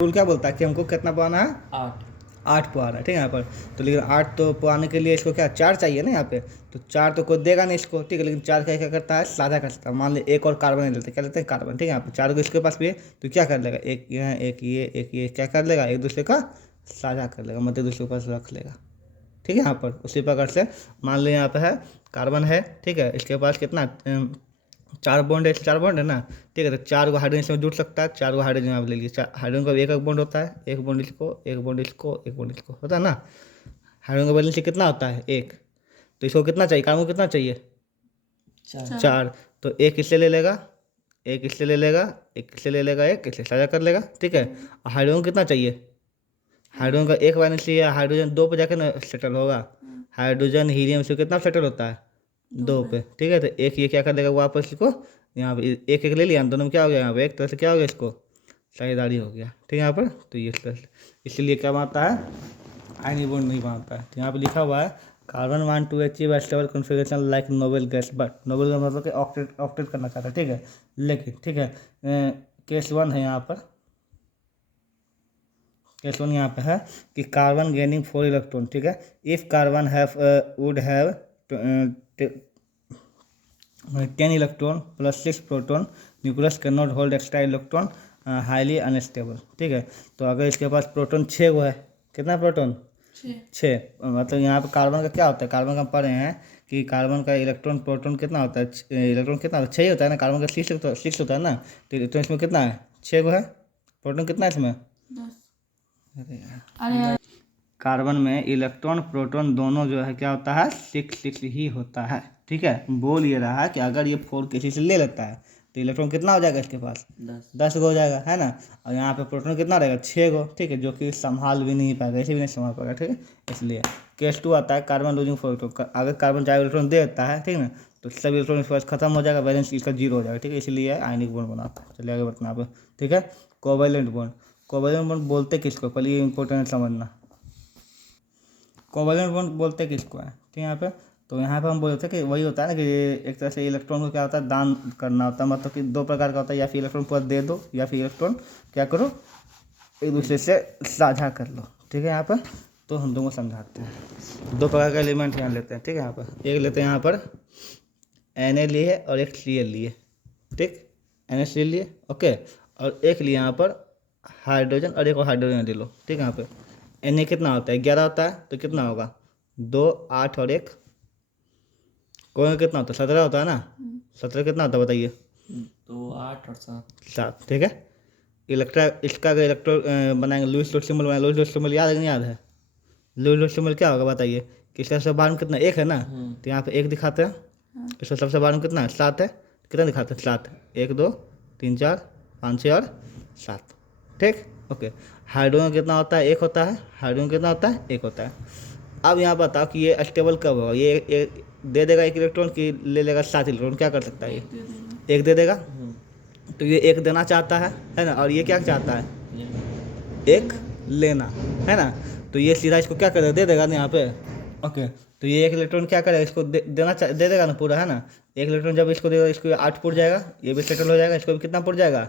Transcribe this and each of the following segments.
Rule क्या बोलता है कि हमको कितना पाना है, 8 पाना है, ठीक है यहाँ पर। तो लेकिन 8 तो पाने के लिए इसको क्या 4 चाहिए ना यहाँ पे, तो 4 तो कोई देगा नहीं इसको, ठीक है। लेकिन 4 क्या करता है, साझा कर सकता है। मान ली एक और कार्बन ले लेते हैं, क्या लेते हैं, कार्बन, ठीक है। यहाँ पर 4 को इसके पास भी है, तो क्या कर लेगा, एक यहाँ एक ये क्या कर लेगा, एक दूसरे का साझा कर लेगा, मतलब दूसरे के पास रख लेगा, ठीक है। यहाँ पर उसी प्रकार से मान लो यहाँ पे है कार्बन है, ठीक है। इसके पास कितना 4 बॉन्ड है, 4 बॉन्ड है ना, ठीक है। तो 4 को हाइड्रोजन इसमें जुड़ सकता है, 4 को हाइड्रोजन यहाँ पे ले लीजिए। हाइड्रोजन का एक बॉन्ड होता है, एक बॉन्ड इसको, एक बॉन्ड इसको, एक बॉन्ड इसको, होता है ना। हाइड्रोजन का बैलेंस कितना होता है, 1। तो इसको कितना चाहिए, कार्बन को कितना चाहिए, 4। तो एक इससे ले लेगा, एक इससे ले लेगा, एक इससे ले लेगा, एक इससे साझा कर लेगा, ठीक है। और हाइड्रोजन कितना चाहिए, हाइड्रोजन का एक बैलेंस चाहिए, हाइड्रोजन 2 पे जाकर ना सेटल होगा। हाइड्रोजन हीलियम से कितना सेटल होता है, 2 पे, ठीक है। तो एक ये क्या कर देगा वापस इसको, यहाँ पे एक एक ले लिया, दोनों में क्या हो गया, यहाँ पे एक तरह से क्या हो गया, इसको साझेदारी हो गया, ठीक है यहाँ पर। तो ये इस तरह से, इसलिए क्या बनता है, आयनिक बॉन्ड नहीं बनता है। तो यहाँ पे लिखा हुआ है carbon want to achieve a stable configuration like noble gas, but noble का मतलब कि ऑक्टेट ऑक्टेट करना चाहता है, ठीक है। लेकिन ठीक है, केस 1 है यहाँ पर, केस 1 यहाँ पे है कि कार्बन गेनिंग 4 इलेक्ट्रॉन, ठीक है। If carbon have would have 10 electron plus 6 proton, nucleus can not hold extra electron, highly unstable, ठीक है। तो अगर इसके पास प्रोटॉन 6 को है, कितना प्रोटॉन, 6, मतलब यहाँ पे कार्बन का क्या होता है, कार्बन का हम पढ़ रहे हैं कि कार्बन का इलेक्ट्रॉन प्रोटॉन कितना होता है, इलेक्ट्रॉन कितना होता है, 6 ही होता है ना, कार्बन का 6 होता है ना। तो इसमें कितना है, 6 को है, प्रोटॉन कितना है इसमें, अरे कार्बन में इलेक्ट्रॉन प्रोटॉन दोनों जो है क्या होता है, 6 ही होता है, ठीक है। बोल ये रहा है कि अगर ये 4 किसी से ले लेता है तो इलेक्ट्रॉन कितना हो जाएगा इसके पास, 10 को हो जाएगा, है ना। और यहाँ पे प्रोटॉन कितना रहेगा, 6 को, ठीक है, जो कि संभाल भी नहीं पाएगा, ऐसे भी नहीं संभाल पाएगा, ठीक है। इसलिए केस 2 आता है कार्बन लूजिंग 4 इलेक्ट्रॉन, अगर कार्बन 4 इलेक्ट्रॉन दे देता है, ठीक है ना, तो सभी इलेक्ट्रॉन इसके पास खत्म हो जाएगा, बैलेंस इसका 0 हो जाएगा, ठीक है। इसलिए आयनिक बॉन्ड बनाता है। चलिए आगे बढ़ते हैं आप, ठीक है। कोवैलेंट बॉन्ड, कोवैलेंट बॉन्ड बोलते किसको, पहले ये इंपॉर्टेंट समझना, कोवैलेंट बॉन्ड बोलते किसको है, ठीक है यहाँ पे। तो यहाँ पे हम बोलते हैं कि वही होता है ना कि एक तरह से इलेक्ट्रॉन को क्या होता है, दान करना होता है, मतलब कि 2 प्रकार का होता है, या फिर इलेक्ट्रॉन पूरा दे दो, या फिर इलेक्ट्रॉन क्या करो, एक दूसरे से साझा कर लो, ठीक है यहाँ पर। तो हम दोनों समझाते हैं, 2 प्रकार का एलिमेंट यहाँ लेते हैं, ठीक है। यहाँ पर एक लेते हैं यहाँ पर Na लिए और एक Cl लिए, ठीक, NaCl लिए, ओके। और एक लिए यहाँ पर हाइड्रोजन और एक और हाइड्रोजन ले लो, ठीक है। यहाँ पे Na कितना होता है, 11 होता है, तो कितना होगा 2, 8 और 1, कोई कितना होता है, 17 होता है ना। 17 कितना होता है बताइए, 2, 8 और 7, ठीक है। इसका अगर इलेक्ट्रॉन बनाएंगे, लुईस डॉट सिंबल बनाएंगे, लुईस डॉट सिंबल याद है कि नहीं याद है, लुईस डॉट सिंबल क्या होगा बताइए, कि इसका सबसे बाहर में कितना, 1 है ना, तो यहाँ पे 1 दिखाते हैं, इसका सबसे बाहर में कितना है, 7 है, कितना दिखाते हैं, 7, 1 2 3 4 5 6 और 7, ठीक, ओके। हाइड्रोजन कितना होता है, 1 होता है, हाइड्रोजन कितना होता है, 1 होता है। अब यहाँ बताओ कि ये स्टेबल कब होगा, ये दे देगा 1 इलेक्ट्रॉन की ले लेगा 7 इलेक्ट्रॉन, क्या कर सकता है ये, 1 दे देगा। तो ये 1 देना चाहता है ना, और ये क्या चाहता है, 1 लेना, है ना। तो ये सीधा इसको क्या करेगा, दे देगा ना यहाँ पे, ओके। तो ये 1 इलेक्ट्रॉन क्या करेगा, इसको दे देगा ना पूरा, है ना। 1 इलेक्ट्रॉन जब इसको देगा, इसको 8 पुट जाएगा, ये भी सेटल हो जाएगा, इसको भी कितना पुट जाएगा,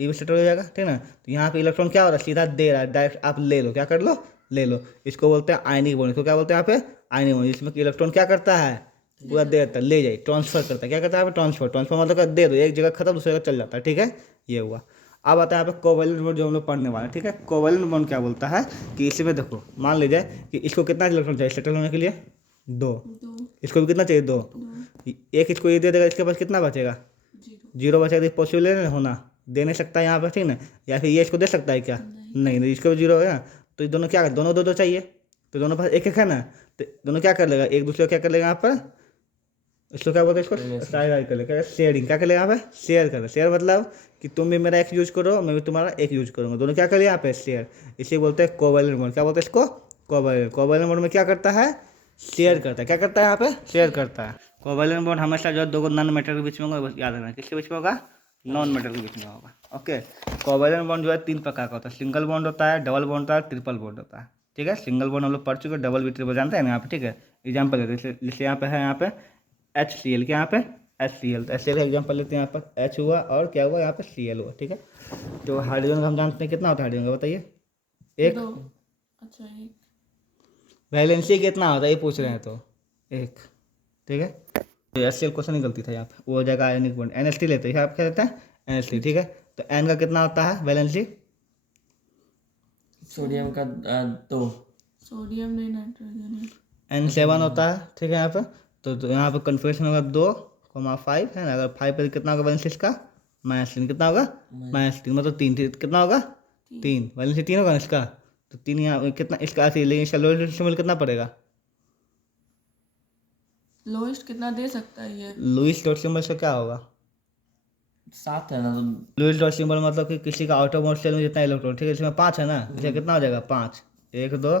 ये भी सेटल हो जाएगा, ठीक ना। तो यहाँ पे इलेक्ट्रॉन क्या हो रहा है, सीधा दे रहा है, डायरेक्ट आप ले लो, क्या कर लो, ले लो। इसको बोलते हैं आयनिक बॉन्ड, इसको क्या बोलते हैं यहाँ पे, आयनिक बॉन्ड, इसमें इलेक्ट्रॉन क्या करता है, पूरा दे देता है, ले जाइए, ट्रांसफर करता है, क्या करता है ट्रांसफर, ट्रांसफर मतलब दे दो, एक जगह खत्म दूसरी जगह चल जाता है, ठीक है, ये हुआ। अब आता है यहाँ पे कोवैलेंट बॉन्ड, जो हम लोग पढ़ने वाले हैं, ठीक है। कोवैलेंट बॉन्ड क्या बोलता है कि इसमें देखो, मान लीजिए कि इसको कितना इलेक्ट्रॉन चाहिए सेटल होने के लिए, 2, इसको भी कितना चाहिए, 2, एक इसको ये दे देगा, इसके पास कितना बचेगा, 0 बचेगा, तो पॉसिबल है होना, दे नहीं सकता यहाँ पर, ठीक ना। या फिर ये इसको दे सकता है क्या, नहीं, इसको भी 0 है ना। तो ये दोनों क्या, दोनों 2 चाहिए, तो दोनों पास 1 है ना। तो दोनों क्या कर लेगा, एक दूसरे को क्या कर लेगा यहाँ पर, इसको क्या बोलते हैं, इसको साझा कर लेगा, शेयरिंग, क्या कर लेगा यहाँ पे, शेयर कर, शेयर मतलब कि तुम भी मेरा 1 यूज करो, मैं भी तुम्हारा 1 यूज करूँगा, दोनों क्या कर यहाँ पे, शेयर। इसे बोलते हैं कोवैलेंट बॉन्ड, क्या बोलते हैं इसको, कोवैलेंट। कोवैलेंट बॉन्ड में क्या करता है, शेयर करता है, क्या करता है यहाँ पे, शेयर करता है। कोवैलेंट बॉन्ड हमेशा जो 2 नॉन मेटल के बीच में होगा, याद रखना, किसके बीच में होगा, नॉन मेटल के बीच में होगा, ओके। कोवैलेंट बॉन्ड जो है 3 प्रकार का होता है, सिंगल बॉन्ड होता है, डबल बॉन्ड होता है, ट्रिपल बॉन्ड होता है, ठीक है। सिंगल बॉन्ड हम लोग पढ़ चुके हैं, डबल भी ट्रिपल जानते हैं ना यहाँ पे, ठीक है। एग्जाम्पल जैसे यहाँ पे है, यहाँ पे HCl के यहाँ पे HCl। तो HCl का एग्जाम्पल लेते हैं यहाँ पर, H हुआ और क्या हुआ यहाँ पे Cl हुआ, ठीक है। तो हाइड्रोजन का हम जानते हैं कितना होता है हाइड्रोजन का, बताइए। एक। दो। अच्छा एक। वैलेंसी कितना होता है ये पूछ रहे हैं, तो एक, ठीक है। तो HCl क्वेश्चन ही गलती था यहाँ पे, वो हो जाएगा आयनिक बॉन्ड। NH3 लेते हैं, आप क्या लेते हैं NH3, ठीक है। तो N का कितना होता है वैलेंसी? सोडियम का 2। सोडियम नहीं, नाइट्रोजन है। N7 होता है, ठीक है यहाँ पर। तो यहाँ पर कन्फर्मेशन होगा 2,5 है ना। अगर 5 पे कितना होगा वैलेंसी इसका? -3 कितना होगा? -3 मतलब 3 कितना होगा? 3 वैलेंसी 3 होगा ना इसका। तो 3 यहाँ कितना इसका, लेकिन इसका लोएस्ट सिंबल कितना पड़ेगा? लोएस्ट कितना दे सकता है ये? लुईस डॉट सिंबल से क्या होगा? 7 है ना, तो लुईस डॉट सिंबल मतलब कि किसी का आउटरमोस्ट शेल में जितना इलेक्ट्रॉन, ठीक है, इसमें 5 है ना, इसका कितना हो जाएगा? 5। 1 2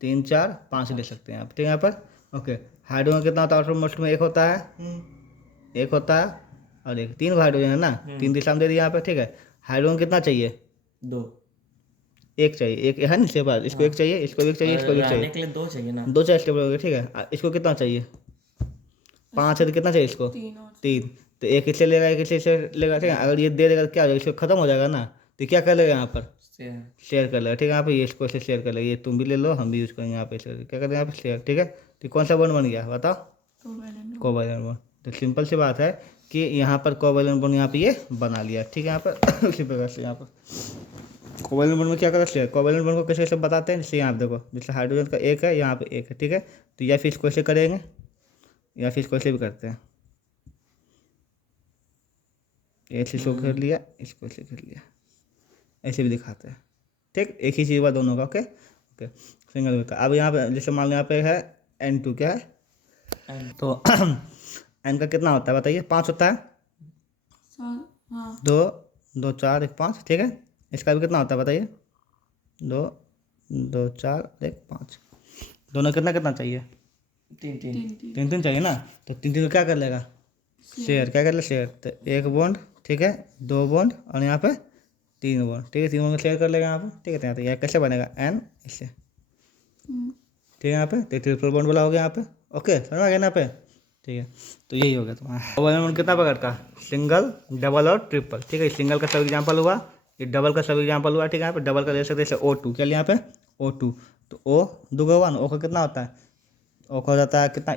3 4 5 ले सकते हैं आप, ठीक है यहाँ पर। ओके, हाइड्रोजन कितना होता है आउटरमोस्ट में? 1 होता है, 1 होता है और 1, 3 हाइड्रोजन है ना, 3 दिशा में दे दिया यहाँ पे, ठीक है। हाइड्रोजन कितना चाहिए? 2। 1 चाहिए, एक है ना इसके पास, इसको 1 चाहिए, इसको 1 चाहिए, इसको 1 रहने चाहिए, के लिए 2 चाहिए ना। 2 चाहिए स्टेबल हो गया, ठीक है। इसको कितना चाहिए? 5 है तो कितना चाहिए इसको? 3 और 3। तो एक इससे लेगा, एक इससे लेगा, ठीक है। अगर ये दे देगा तो क्या हो जाएगा, इसको खत्म हो जाएगा ना। तो क्या कर लेगा यहाँ पर? शेयर कर लेगा, ठीक है। यहाँ पे ये इसको से शेयर कर लेगा, ये तुम भी ले लो, हम भी यूज करेंगे यहाँ पे, क्या करेंगे यहाँ पे शेयर, ठीक है। तो कौन सा बॉन्ड बन गया बताओ? कोवैलेंट। Covalent bond. तो सिंपल सी बात है कि यहाँ पर कोवैलेंट बॉन्ड यहाँ पे ये बना लिया, ठीक है। यहाँ पर उसी प्रकार से यहाँ पर कोवैलेंट बॉन्ड में क्या करते हैं, कोवैलेंट बॉन्ड को कैसे कैसे बताते हैं, जैसे यहाँ देखो, जैसे हाइड्रोजन का 1 है, यहाँ पे 1 है, ठीक है। तो या फिर इसको ऐसे करेंगे या फिर इसको ऐसे भी करते हैं, ऐसे शो कर लिया, इसको ऐसे कर लिया, ऐसे भी दिखाते हैं, ठीक। एक ही चीज़ हुआ दोनों का, ओके ओके, सिंगल होता है। अब यहाँ पे जैसे मान लो यहाँ पे है N2, क्या है तो N का कितना होता है बताइए? 5 होता है, हाँ 2 2 4 1 5, ठीक है। इसका भी कितना होता है बताइए? 2 2 4 1 5, दोनों कितना कितना चाहिए? 3 तीन तीन चाहिए ना। तो 3 3 क्या कर लेगा? शेयर, क्या कर ले? शेयर। तो 1 बॉन्ड, ठीक है, 2 बॉन्ड और यहाँ पे 3 बॉन्ड, ठीक है। 3 बॉन्ड शेयर कर लेगा यहाँ पे, ठीक है। तो यहाँ पे यह कैसे बनेगा? N इससे, ठीक है। यहाँ पे तो ट्रिपल बॉन्ड वाला हो गया यहाँ पे, ओके, समझ में आ गया ना यहाँ पे, ठीक है। तो यही हो गया तुम्हारा कोवैलेंट बॉन्ड कितना प्रकार का? सिंगल, डबल और ट्रिपल, ठीक है। सिंगल का सब एग्जाम्पल हुआ, ये डबल का सब एग्जाम्पल हुआ, ठीक है। यहाँ पे डबल का ले सकते हैं जैसे O2, क्या लिया यहाँ पे? O2। तो O दो हुआ ना, O का कितना होता है? O का हो जाता है कितना?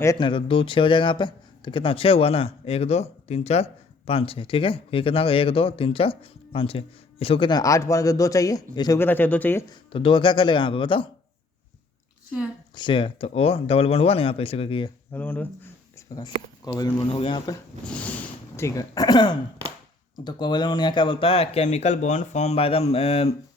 8 ना, तो 2 6 हो जाएगा यहाँ पे। तो कितना? 6 हुआ ना, 1 2 3 4 5 6, ठीक है। फिर कितना होगा? 1 2 3 4 5 6, इसको कितना? 8 पॉइंट 2 चाहिए, इसको कितना चाहिए? 2 चाहिए। तो 2 का क्या कर लेगा यहाँ पे बताओ? शेयर। शेयर। तो O डबल बॉन्ड हुआ ना यहाँ पे, इसे करके ये डबल बॉन्ड हुआ, इस प्रकार से कोवैलेंट बॉन्ड हो गया यहाँ पे, ठीक है। तो कोवैलेंट बॉन्ड यहाँ क्या बोलता है? Chemical bond form by the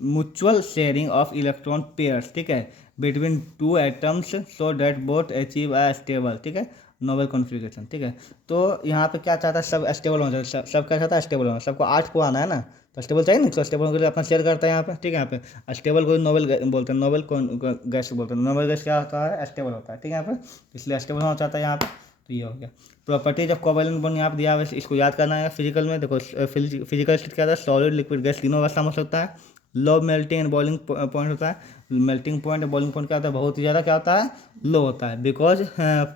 mutual sharing of electron pairs, ठीक है, between 2 atoms so that both achieve a stable, ठीक है, नोबल कॉन्फ़िगरेशन, ठीक है। तो यहाँ पे क्या चाहता है? सब स्टेबल होना चाहिए, सब क्या चाहता है? स्टेबल होना। सबको 8 को आना है ना, तो स्टेबल चाहिए ना, तो स्टेबल होने के लिए अपना शेयर करता है यहाँ पे, ठीक है। यहाँ पे स्टेबल को नोबल बोलते हैं, नोबल गैस बोलते हैं। नोबल गैस क्या होता है? स्टेबल होता है, ठीक है। यहाँ पे इसलिए स्टेबल होना चाहता है यहाँ पे, तो ये हो गया। प्रॉपर्टीज ऑफ कोवैलेंट बॉन्ड यहाँ पे दिया हुआ है, इसको याद करना है। फिजिकल में देखो, फिजिकल स्टेट क्या होता है? सॉलिड, लिक्विड, गैस तीनों अवस्था में हो सकता है। Low melting and boiling point होता है। मेल्टिंग पॉइंट और बॉइलिंग पॉइंट क्या होता है? बहुत ही ज़्यादा क्या होता है? लो होता है। Because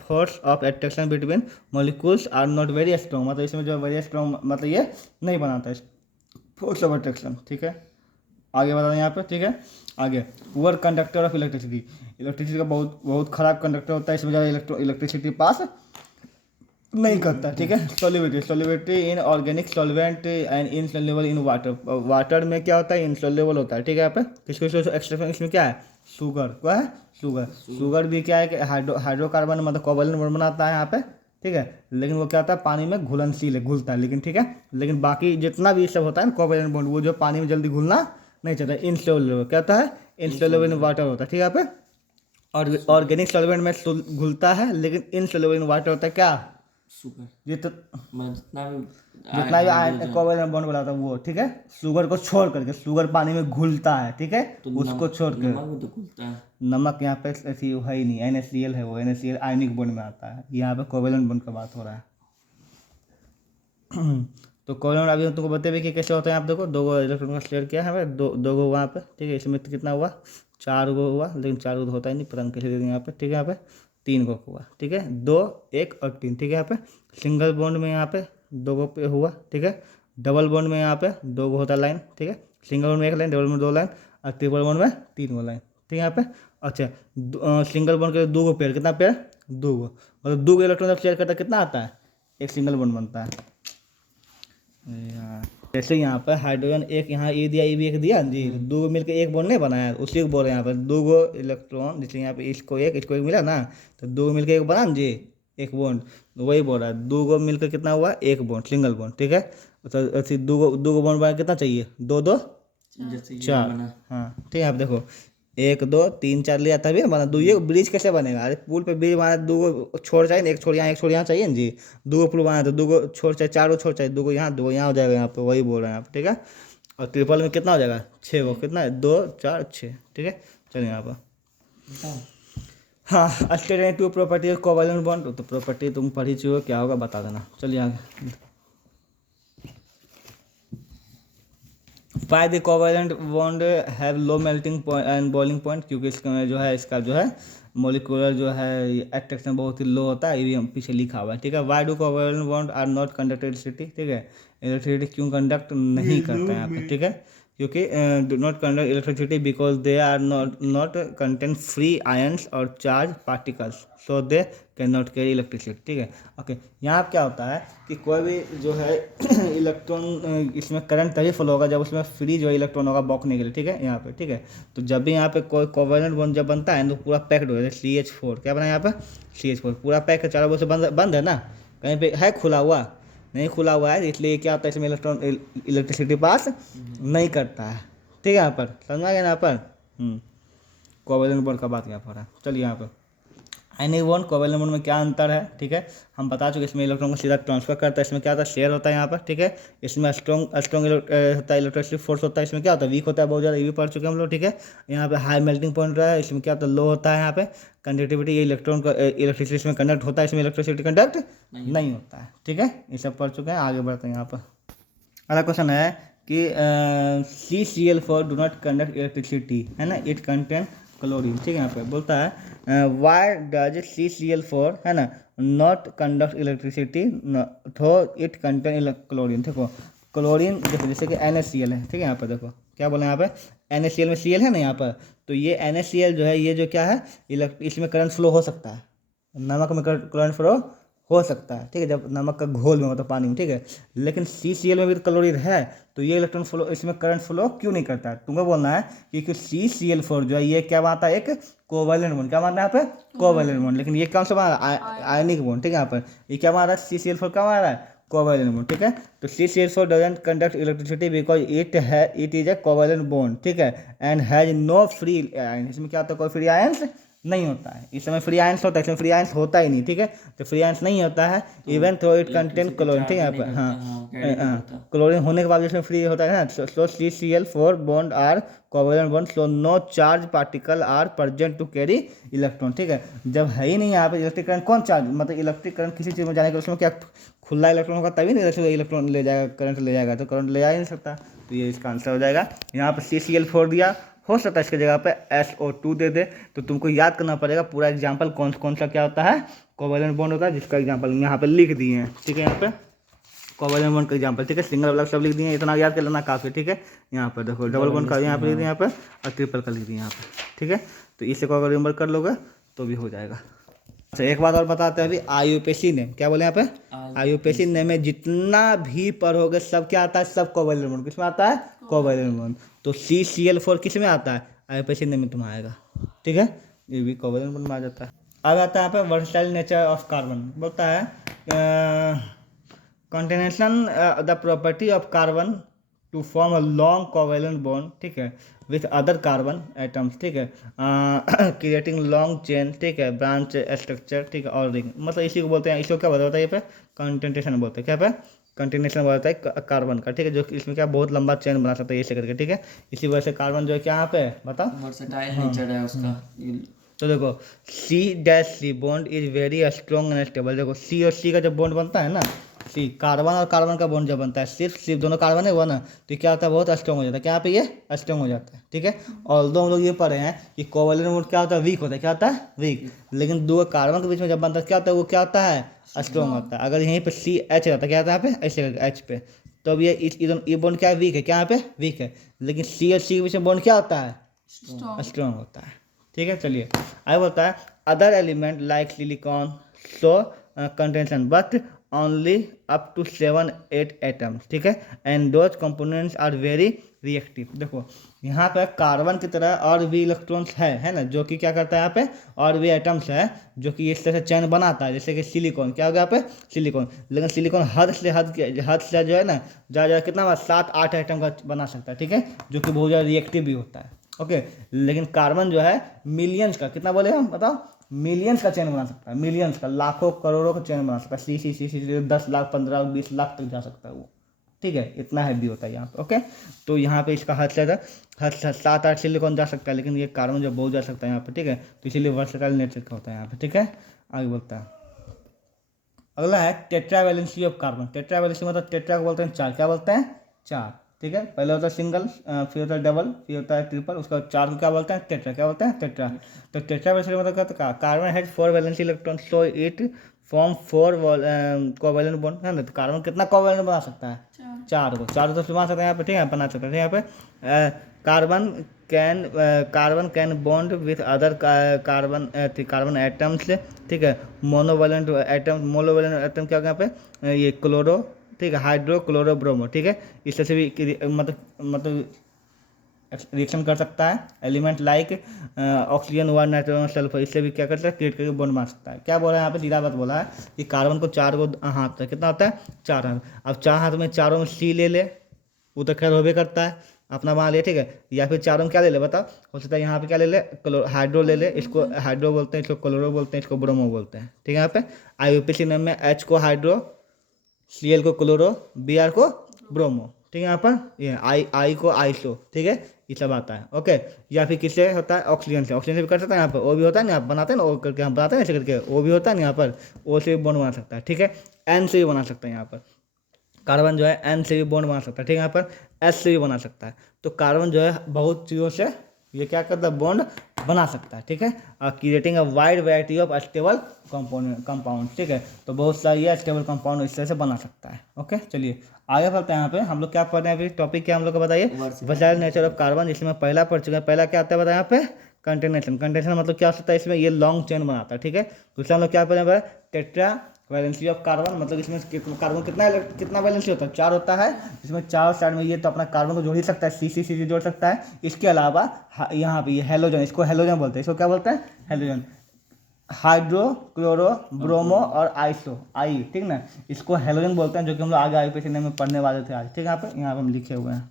force of attraction between molecules are not very strong, मतलब इसमें जो वेरी स्ट्रॉन्ग मतलब ये नहीं बनाता है फोर्स ऑफ अट्रैक्शन, ठीक है। आगे बता दें यहाँ पे, ठीक है। आगे poor conductor of electricity, electricity का बहुत बहुत खराब कंडक्टर होता है, इसमें ज़्यादा इलेक्ट्रिसिटी पास नहीं करता, ठीक है। Solubility in organic solvent and insoluble in water, water में क्या होता है? इनसॉल्युबल होता है, ठीक है। यहाँ पे किसको एक्स्ट्रा इसमें क्या है? शुगर, क्या है? शुगर भी क्या है कि हाइड्रोकार्बन मतलब कोवैलेंट बॉन्ड बनाता है यहाँ पे, ठीक है। लेकिन वो क्या होता है? पानी में घुलनशील है, घुलता है, लेकिन ठीक है। लेकिन बाकी जितना भी सब होता है ना कोवैलेंट बॉन्ड, वो जो पानी में जल्दी घुलना नहीं चाहता, इनसॉल्युबल, क्या होता है? इनसॉल्युबल इन वाटर होता है, ठीक है। यहाँ पे और ऑर्गेनिक सॉल्वेंट में घुलता है, लेकिन इनसॉल्युबल इन वाटर होता है क्या? शुगर, जितना जितना भी भी कोवैलेंट बॉन्ड बनाता है वो, ठीक है। शुगर को छोड़ करके, शुगर पानी में घुलता है, ठीक है, उसको छोड़ कर। नमक भी तो घुलता है। नमक यहाँ पे ऐसी है ही नहीं, NaCl है, वो NaCl आयनिक बॉन्ड में आता है। यहाँ पे कोवैलेंट बॉन्ड का बात हो रहा है। तो कोवैलेंट अभी तुमको बताइए कि कैसे होता है। आप देखो, 2 इलेक्ट्रॉन का शेयर किया है, 2 गो वहाँ पे, ठीक है। इसमें कितना हुआ? 4 गो हुआ, लेकिन 4 गो होता ही नहीं, पता नहीं कैसे दे देंगे यहाँ पे, ठीक है। यहाँ पे 3 गो हुआ, ठीक है, 2 1 और 3, ठीक है। यहाँ पे सिंगल बॉन्ड में यहाँ पे 2 गो पे हुआ, ठीक है। डबल बॉन्ड में यहाँ पे 2 गो होता लाइन, ठीक है। सिंगल बॉन्ड में 1 लाइन, डबल बॉन्ड 2 लाइन और ट्रिपल बॉन्ड में 3 गो लाइन, ठीक है यहाँ पे। अच्छा, सिंगल बॉन्ड के 2 गो पेयर, कितना पेयर? 2 गो, मतलब 2 गो इलेक्ट्रॉन जब शेयर करता है कितना आता है? एक सिंगल बॉन्ड बनता है यार। जैसे यहाँ पर हाइड्रोजन एक यहाँ ए दिया, ए भी एक दिया जी, 2 गो मिलकर एक बॉन्ड नहीं बनाया, उसी को बोल रहे हैं यहाँ पर 2 गो इलेक्ट्रॉन, जैसे यहाँ पे इसको एक मिला ना, तो 2 गो मिलकर एक बना जी, एक बॉन्ड, वही बोल रहा है 2 गो मिलकर कितना हुआ? एक बॉन्ड, सिंगल बॉन्ड, ठीक है। तो ऐसे 2 गो बॉन्ड बना कितना चाहिए? 2 2 जैसे ये 4, बना। हाँ ठीक है। आप देखो 1 2 3 4 लिया तभी ना बना। 2 ये ब्रिज कैसे बनेगा? अरे पुल पे ब्रिज बना 2 गो छोड़ चाहिए, एक छोड़ यहाँ, एक छोड़ यहाँ चाहिए ना जी। 2 गो पुल बना तो 2 गो छोड़ चाहिए, 4 गो छोड़ चाहिए, 2 गो यहाँ 2 गो यहाँ हो जाएगा यहाँ पे, वही बोल रहे हैं आप, ठीक है। और ट्रिपल में कितना हो जाएगा? 6 गो, कितना है? 2 4 6, ठीक है। चलिए यहाँ पर बताओ। हाँ, state 2 property of covalent bond, तो प्रॉपर्टी तुम पढ़ी चुके हो, क्या होगा बता देना। चलिए आगे। Five the covalent bond have low melting point and boiling point, क्योंकि इसका जो है मोलिकुलर जो है अट्रैक्शन बहुत ही लो होता है, ये भी हम पीछे लिखा हुआ है, ठीक है। Why do covalent bond are not conduct electricity, ठीक है। इलेक्ट्रिसिटी क्यों कंडक्ट नहीं करते हैं यहाँ पे, ठीक है, क्योंकि do not conduct electricity because they are not contain free ions और charge particles, so they can not carry electricity, ठीक है। ओके, यहाँ क्या होता है कि कोई भी जो है इलेक्ट्रॉन, इसमें करंट तभी फ्लो होगा जब उसमें फ्री जो इलेक्ट्रॉन होगा बॉक्सने के लिए, ठीक है, यहाँ पे, ठीक है। तो जब भी यहाँ पे कोई कोवैलेंट बॉन्ड जब बनता है तो पूरा पैक्ड हो जाता है। CH4 क्या बना यहाँ पे? CH4 पूरा पैक है, चारों ओर से बंद है ना, कहीं पे है खुला हुआ? नहीं खुला हुआ है, इसलिए क्या होता है इसमें इलेक्ट्रिसिटी पास नहीं करता है, ठीक है। यहाँ पर समझा गया ना यहाँ पर? कोवैलेंट बॉन्ड का बात यहाँ पर है। चलिए यहाँ पर आयनिक बॉन्ड, कोवैलेंट बॉन्ड में क्या अंतर है, ठीक है, हम बता चुके। इसमें इलेक्ट्रॉन को सीधा ट्रांसफर करता है, इसमें क्या होता है? शेयर होता है यहाँ पर, ठीक है। इसमें स्ट्रॉन्ग होता है, इलेक्ट्रिसिटी फोर्स होता है, इसमें क्या होता है? वीक होता है बहुत ज़्यादा, ये भी पढ़ चुके हम लोग, ठीक है। यहाँ पे हाई मेल्टिंग पॉइंट रहा है, इसमें क्या होता है? लो होता है यहाँ पे। कंडक्टिविटी, ये इलेक्ट्रॉन का इलेक्ट्रिसिटी इसमें कंडक्ट होता है, इसमें इलेक्ट्रिसिटी कंडक्ट नहीं होता है, ठीक है। ये सब पढ़ चुके हैं, आगे बढ़ते हैं यहाँ पर। अगला क्वेश्चन है कि CCl4 do not conduct electricity, है ना, इट कंटेन क्लोरीन, ठीक है। यहाँ पे बोलता है वाई डज CCl4, है ना, नॉट कंडक्ट इलेक्ट्रिसिटी थो इट कंटेन क्लोरीन। देखो क्लोरीन देखो जैसे कि NaCl है, ठीक है। यहाँ पर देखो क्या बोले यहाँ पे? NaCl में Cl है ना यहाँ पर, तो ये NaCl जो है, ये जो क्या है, इसमें करंट फ्लो हो सकता है, नमक में करंट फ्लो हो सकता है, ठीक है, जब नमक का घोल में मतलब पानी में, ठीक है। लेकिन CCl में भी तो क्लोरीन है, तो ये इलेक्ट्रॉन फ्लो, इसमें करंट फ्लो क्यों नहीं करता है? तुम्हें बोलना है क्योंकि CCl4 जो है ये क्या बनता है? एक कोवैलेंट बॉन्ड, क्या बनता है यहाँ पे? Covalent bond. लेकिन ये कौन सा बना रहा है? आयनिक बॉन्ड, ठीक है। यहाँ पर ये क्या बना रहा है? CCl4 क्या बना रहा है? कोवैलेंट बॉन्ड, ठीक है। तो CCl4 doesn't conduct electricity because it is a covalent bond, ठीक है, and has no free ion. इसमें क्या होता है? कोई फ्री आयंस नहीं होता है, इस समय फ्री आयंस होता है, इसमें फ्री आयंस होता ही नहीं, ठीक है। तो फ्री आयंस नहीं होता है, even though it contain chlorine, ठीक है। यहाँ पर हाँ, क्लोरीन होने के बाद इसमें फ्री होता है ना। So CCl4 bond are covalent bond, so no charge particle are present to carry electron, ठीक है। जब है ही नहीं यहाँ पे इलेक्ट्रिक करंट, कौन चार्ज, मतलब इलेक्ट्रिक करंट किसी चीज़ में जाने के उसमें क्या खुला इलेक्ट्रॉन होगा तभी नहीं इलेक्ट्रॉन ले जाएगा, करंट ले जाएगा, तो करंट ले जा ही नहीं सकता। तो ये इसका आंसर हो जाएगा। यहाँ पर CCl4 दिया, हो सकता है इसके जगह पे SO2 दे दे, तो तुमको याद करना पड़ेगा पूरा एग्जाम्पल कौन सा क्या होता है, कोवैलेंट बॉन्ड होता है, जिसका एग्जाम्पल यहाँ पे लिख दिए हैं, ठीक है। यहाँ पे कोवैलेंट बॉन्ड का एग्जाम्पल, ठीक है, सिंगल वाला सब लिख दिए हैं, इतना याद कर लेना काफ़ी, ठीक है। यहाँ पर देखो डबल बॉन्ड का यहाँ पे लिख दिया, यहाँ पर और ट्रिपल का लिख दिया यहाँ पर, ठीक है। तो इससे को अगर रिमेंबर कर लोगे तो भी हो जाएगा। अच्छा, एक बात और बताते हैं अभी, IUPAC नेम, क्या बोले यहाँ पे? IUPAC नेम में जितना भी पढ़ोगे सब क्या आता है? सब कोवैलेंट बॉन्ड, किस में आता है? Covalent bond. तो CCl4 किस में आता है? IUPAC नेम में तुम्हारा आएगा, ठीक है, ये भी कोवैलेंट बॉन्ड में आ जाता है। अब आता है यहाँ पे वर्सटाइल नेचर ऑफ कार्बन, बोलता है continuation the property of carbon to form a long covalent bond, ठीक है, विथ अदर कार्बन एटम्स, ठीक है, क्रिएटिंग लॉन्ग चेन, ठीक है, ब्रांच स्ट्रक्चर, ठीक है, और रिंग, मतलब इसी को बोलते हैं, इसको क्या बताता है ये पे? कंटिन्यूएशन बोलते हैं, क्या पे? कंटिन्यूएशन बोलता है कार्बन का, ठीक है, जो इसमें क्या बहुत लंबा चेन बना सकता है ऐसे करके, ठीक है। इसी वजह से कार्बन जो है क्या यहाँ पे बताओ? वर्सेटाइल नेचर है उसका। तो देखो C' bond is very strong and stable. देखो C और C का जब बॉन्ड बनता है ना, सी कार्बन और कार्बन का बॉन्ड जब बनता है, सिर्फ दोनों कार्बन है वो ना, तो ये क्या होता है, बहुत स्ट्रॉन्ग हो जाता है। क्या यहाँ पे ये स्ट्रॉन्ग हो जाता है, ठीक है। और दो हम लोग ये पढ़े हैं कि कोवैलेंट बॉन्ड क्या होता है, वीक होता है। क्या होता है, वीक। लेकिन दो कार्बन के बीच में जब बनता है क्या होता है, वो क्या होता है, स्ट्रॉन्ग होता है। अगर यहीं पे सी एच रहता है, क्या होता है यहाँ पे, ऐसे एच पे, तो अब ये बॉन्ड क्या है, वीक है। क्या यहाँ पे वीक है। लेकिन सी और सी के बीच में बॉन्ड क्या होता है, स्ट्रॉन्ग होता है, ठीक है। चलिए आगे बोलता है other element like silicon so contention but only up to 7-8 atoms, ठीक है। And those components are very reactive. देखो यहाँ पे कार्बन की तरह और भी इलेक्ट्रॉन्स है ना, जो कि क्या करता है यहाँ पे, और भी एटम्स है जो कि इस तरह से चैन बनाता है, जैसे कि सिलिकॉन। क्या हो गया यहाँ पे, सिलिकॉन। लेकिन सिलिकॉन हद से जो है ना, ज़्यादा कितना 7-8 एटम का बना सकता है, ठीक है, जो कि बहुत ज़्यादा रिएक्टिव भी होता है, ओके। लेकिन कार्बन जो है मिलियंस का, कितना बोले हम बताओ, मिलियंस का चैन बना सकता है, मिलियंस का, लाखों करोड़ों का चैन बना सकता है। सी 10 लाख 15 लाख 20 लाख तक जा सकता है वो, ठीक है। इतना हैवी होता है यहाँ पे, ओके। तो यहाँ पे इसका हद से 7-8 सिलिकॉन जा सकता है, लेकिन ये कार्बन जो बहुत जा सकता है यहाँ पे, ठीक है। तो इसीलिए वर्सेटाइल नेचर का होता है यहाँ पे, ठीक है। आगे बोलता है अगला है टेट्रावैलेंसी ऑफ कार्बन। टेट्रावैलेंसी मतलब टेट्रा को बोलते हैं चार। क्या बोलते हैं, चार, ठीक है। पहले होता है सिंगल, फिर होता है डबल, फिर होता है ट्रिपल, उसका चार को क्या बोलते हैं, टेट्रा। क्या बोलते हैं, टेट्रा। तो टेट्रा वैलेंसी मतलब क्या, carbon has 4 valency electron so it form 4 covalent bond, है ना। तो कार्बन कितना कोवैलेंट बना सकता है, चार को तो बना सकते हैं यहाँ पे, ठीक है, बना सकते हैं यहाँ पे। Carbon can bond with other carbon atoms, ठीक है। मोनोवैलेंट एटम क्या होगा यहाँ पे, ये क्लोरो, ठीक है, हाइड्रो क्लोरो ब्रोमो, ठीक है। इस तरह से भी मतलब रिएक्शन कर सकता है। Element like oxygen 1 nitrogen sulphur, इससे भी क्या कर सकता है, क्रिएट करके बॉन्ड मार सकता है। क्या बोला है यहाँ पे, सीधा बात बोला है कि कार्बन को 4 को हाथ है, कितना होता है, 4 हाथ। अब 4 हाथ में चारों में सी ले वो तो खैर होबे करता है, अपना बना लिया, ठीक है। या फिर चारों में क्या ले ले बताओ, हो सकता है यहाँ पे क्या ले हाइड्रो ले ले, इसको हाइड्रो बोलते हैं, इसको क्लोरो बोलते हैं, इसको ब्रोमो बोलते हैं, ठीक है। यहाँ पे IUPAC नेम में H को हाइड्रो, Cl को क्लोरो, Br को ब्रोमो, ठीक है। यहाँ पर ये I को आइसो, ठीक है, ये सब आता है, ओके। या फिर किससे होता है, ऑक्सीजन से भी कर सकता है। यहाँ पर O भी होता है ना, आप बनाते हैं ना, O करके हम बनाते हैं ऐसे करके, O भी होता है ना यहाँ पर, O से भी बॉन्ड बना सकता है, ठीक है। N से भी बना सकता है यहाँ पर, कार्बन जो है N से भी बॉन्ड बना सकता है, ठीक है। यहाँ पर S से भी बना सकता है। तो कार्बन जो है बहुत चीज़ों से ये क्या करता है, बॉन्ड बना सकता है, ठीक है। Creating a wide variety of stable compound, ठीक है। तो बहुत सारे ये स्टेबल कंपाउंड इस तरह से बना सकता है, ओके। चलिए आगे बढ़ते हैं। यहाँ पे हम लोग क्या पढ़ रहे हैं अभी, टॉपिक क्या हम लोग का बताइए, वर्सेटाइल नेचर ऑफ कार्बन, जिसमें पहला पढ़ चुके हैं। पहला क्या आता है बताया यहाँ पे, कंटेनेशन मतलब क्या हो सकता है, इसमें ये लॉन्ग चेन बनाता है, ठीक है। दूसरा हम लोग क्या पढ़े, टेट्रा वैलेंसी ऑफ कार्बन, मतलब इसमें कार्बन कितना वैलेंसी होता है, 4 होता है। इसमें 4 साइड में ये तो अपना कार्बन को जोड़ ही सकता है, सी जोड़ सकता है। इसके अलावा यहाँ पे ये हेलोजन, इसको हेलोजन बोलते हैं, इसको क्या बोलते हैं, हेलोजन। हाइड्रो क्लोरो ब्रोमो और आइसो, ठीक ना, इसको हेलोजन बोलते हैं, जो कि हम लोग आगे IUPAC में पढ़ने वाले थे आज, ठीक है। यहाँ पे हम लिखे हुए हैं,